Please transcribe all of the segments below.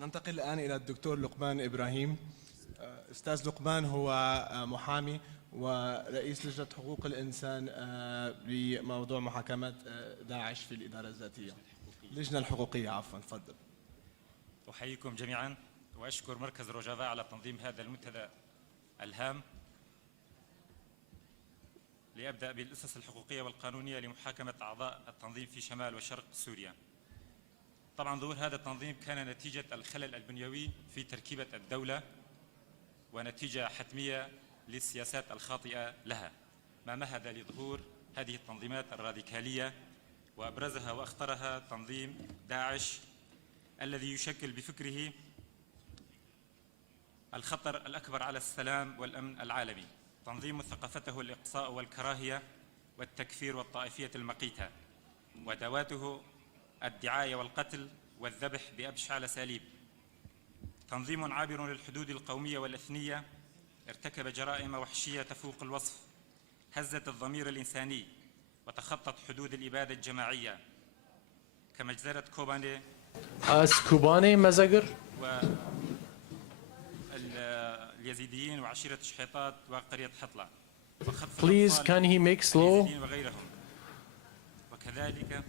ننتقل الآن إلى الدكتور لقمان إبراهيم. أستاذ لقمان هو محامي ورئيس لجنة حقوق الإنسان بموضوع محاكمات داعش في الإدارة الذاتية. اللجنة الحقوقية عفوا، تفضل. أحييكم جميعا وأشكر مركز روجافا على تنظيم هذا المنتدى الهام لأبدأ بالأسس الحقوقية والقانونية لمحاكمة أعضاء التنظيم في شمال وشرق سوريا. طبعا ظهور هذا التنظيم كان نتيجة الخلل البنيوي في تركيبة الدولة ونتيجة حتمية للسياسات الخاطئة لها، ما مهد لظهور هذه التنظيمات الراديكالية وأبرزها وأخطرها تنظيم داعش الذي يشكل بفكره الخطر الأكبر على السلام والأمن العالمي. تنظيم ثقافته الإقصاء والكراهية والتكفير والطائفية المقيتة، ودواته الدعاية والقتل والذبح بأبشع الأساليب. تنظيم عابر للحدود القومية والإثنية ارتكب جرائم وحشية تفوق الوصف، هزت الضمير الإنساني وتخطت حدود الإبادة الجماعية كمجزرة كوباني مزاجر واليزيديين وعشيرة شحيطات وقرية حطلة. Please can he make slow? وغيرهم. وكذلك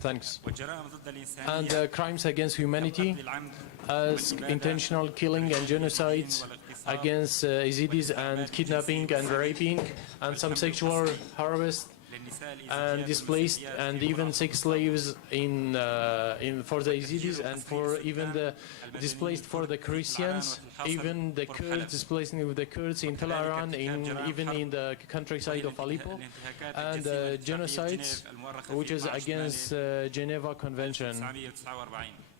Thanks. والجرائم ضد الإنسانية And crimes against humanity as intentional killing and genocides against Yazidis and kidnapping and raping and some sexual harvest and displaced and even sex slaves for the Yazidis and for even the displaced for the Christians, even the Kurds, displacing with the Kurds in Tel Aran, even in the countryside of Aleppo, and genocides which is against Geneva Convention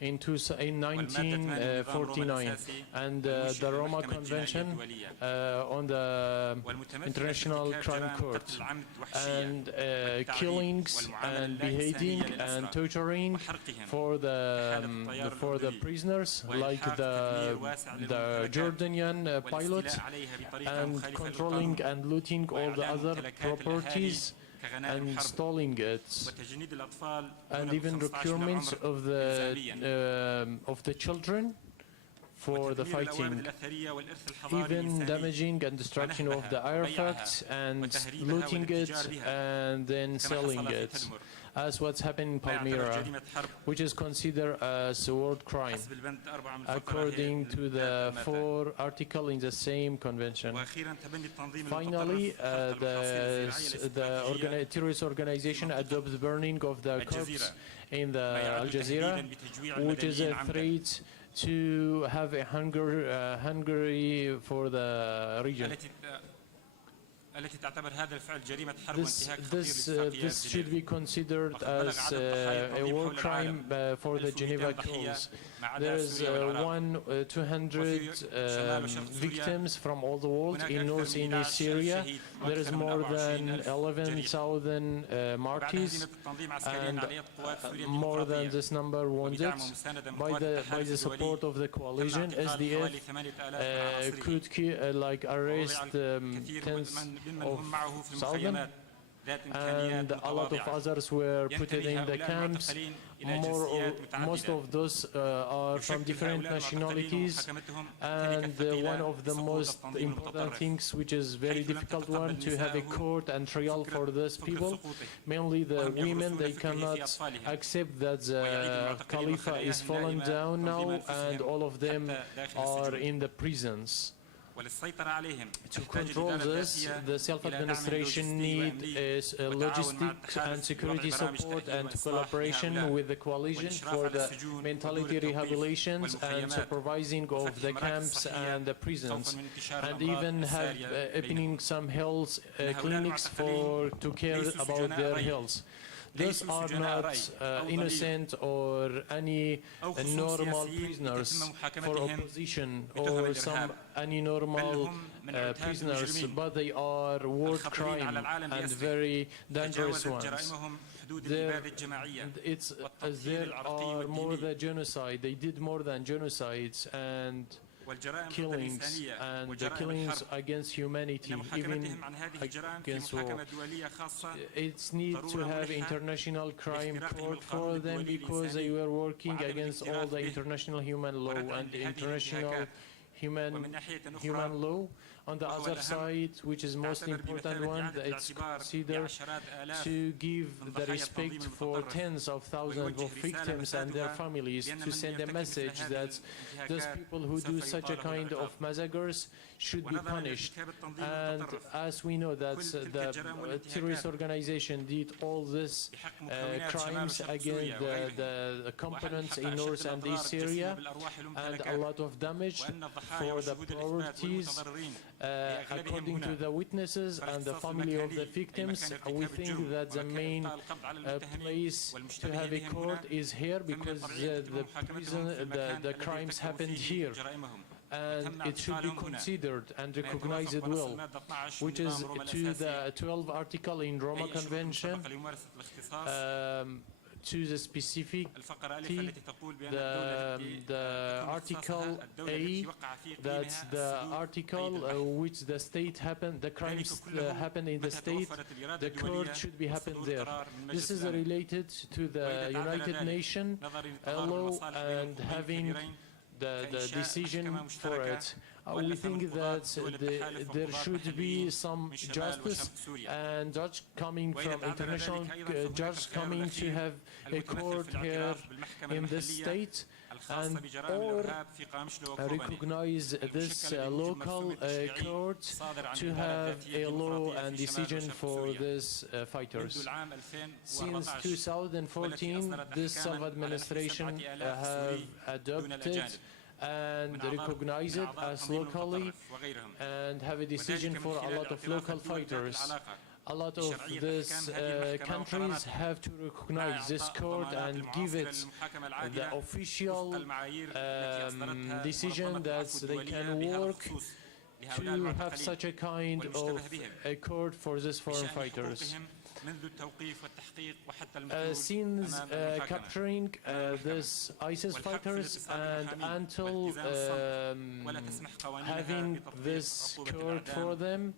in 1949 and the Roma Convention on the International Crime Court, and killings and beheading and torturing for the prisoners like the Jordanian pilot, and controlling and looting all the other properties and stalling it, and even procurements of the children for the fighting, even damaging and destruction of the artifacts and looting it and then selling it, as what's happened in Palmyra, which is considered as a war crime according to the 4th article in the same convention. Finally, the terrorist organization adopts the burning of the corpse in the Al Jazeera, which is a threat to have a hungry for the region. This should be considered as a war crime for the Geneva clause. There is 200 victims from all the world in North and East Syria. There is more than 11,000 martyrs and more than this number wounded. By the support of the coalition, SDF could arrest tens of thousands, and a lot of others were put in the camps. Most of those are from different nationalities, and one of the most important things, which is very difficult one, to have a court and trial for those people, mainly the women. They cannot accept that the Caliph is falling down now, and all of them are in the prisons. To control this, the self-administration needs logistics and security support and collaboration with the coalition for the mentality rehabilitations and supervising of the camps and the prisons, and even have opening some health clinics to care about their health. These are not innocent or any normal prisoners for opposition or any normal prisoners, but they are war crime and very dangerous ones. There are more than genocide. They did more than genocides, and killings and the killings against humanity, even against war. It's need to have international crime court for them because they were working against all the international human law and the international human law. On the other side, which is most important one, that it's considered to give the respect for tens of thousands of victims and their families, to send a message that those people who do such a kind of massacres should be punished. And as we know that the terrorist organization did all these crimes against the components in North and East Syria, and a lot of damage for the properties. According to the witnesses and the family of the victims, we think that the main place to have a court is here because the crimes happened here. And it should be considered and recognized well, which is to the 12th article in Roma Convention, to the specific the Article A, that's the article which the state happened, the crimes happened in the state, the court should be happened there. This is related to the United Nations law and having the decision for it. We think that there should be some justice and judge coming from international judge coming to have a court here in this state and or recognize this local court to have a law and decision for these fighters. Since 2014, this self-administration have adopted and recognize it as locally and have a decision for a lot of local fighters. A lot of these countries have to recognize this court and give it the official decision that they can work to have such a kind of a court for these foreign fighters. Since capturing these ISIS fighters and until having this court for them,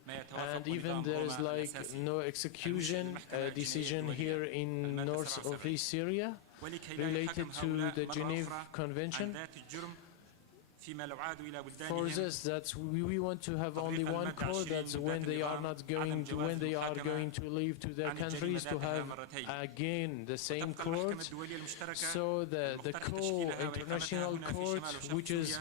and even there is like no execution decision here in north of East Syria related to the Geneva Convention. For this, that we want to have only one court. That's when they are going to leave to their countries to have again the same court. So the international court, which is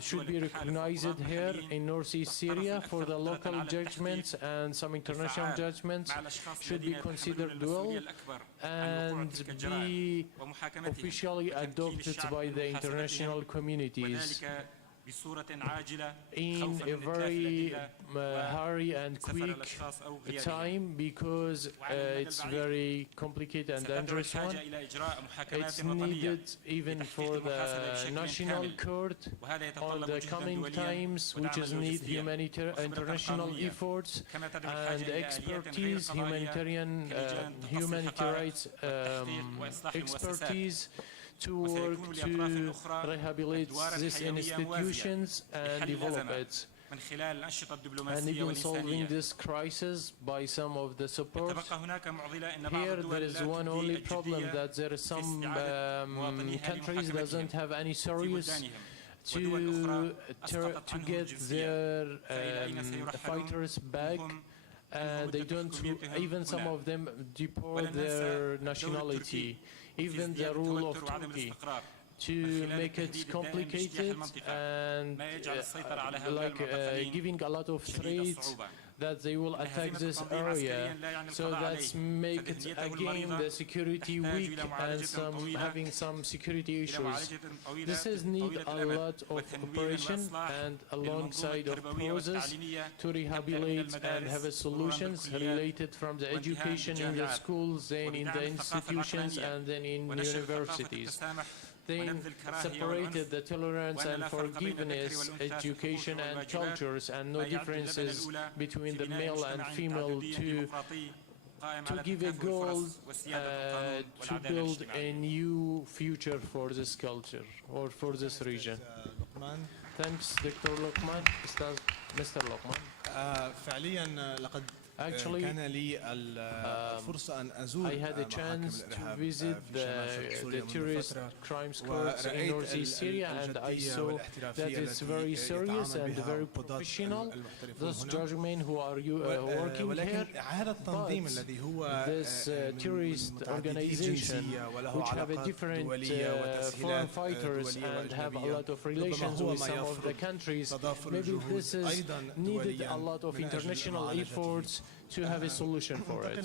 should be recognized here in northeast Syria for the local judgments and some international judgments should be considered well and be officially adopted by the international communities in a very hurry and quick time because it's very complicated and dangerous one. It's needed even for the national court on the coming times, which is need international efforts and expertise, human rights expertise to work to rehabilitate these institutions and develop it. And even solving this crisis by some of the support. Here there is one only problem, that there are some countries doesn't have any serious to get their fighters back, and they don't, even some of them deport their nationality. Even the rule of Turkey, to make it complicated and giving a lot of threats that they will attack this area. So that's make it again the security weak and having some security issues. This is need a lot of operation and alongside of process to rehabilitate and have a solutions related from the education in the schools, then in the institutions and then in universities. Then separated the tolerance and forgiveness, education and cultures, and no differences between the male and female to give a goal to build a new future for this culture or for this region. لقمان. Thanks, Dr. Luqman. Mr. Luqman. فعليا لقد Actually, كان لي الفرصة أن أزور I had a chance to visit the terrorist crimes courts in North East Syria, and I saw that it's very serious and very professional, those judgmen who are working here. But this terrorist organization, which have a different foreign fighters and have a lot of relations with some of the countries, maybe this is needed a lot of international efforts to have a solution for it.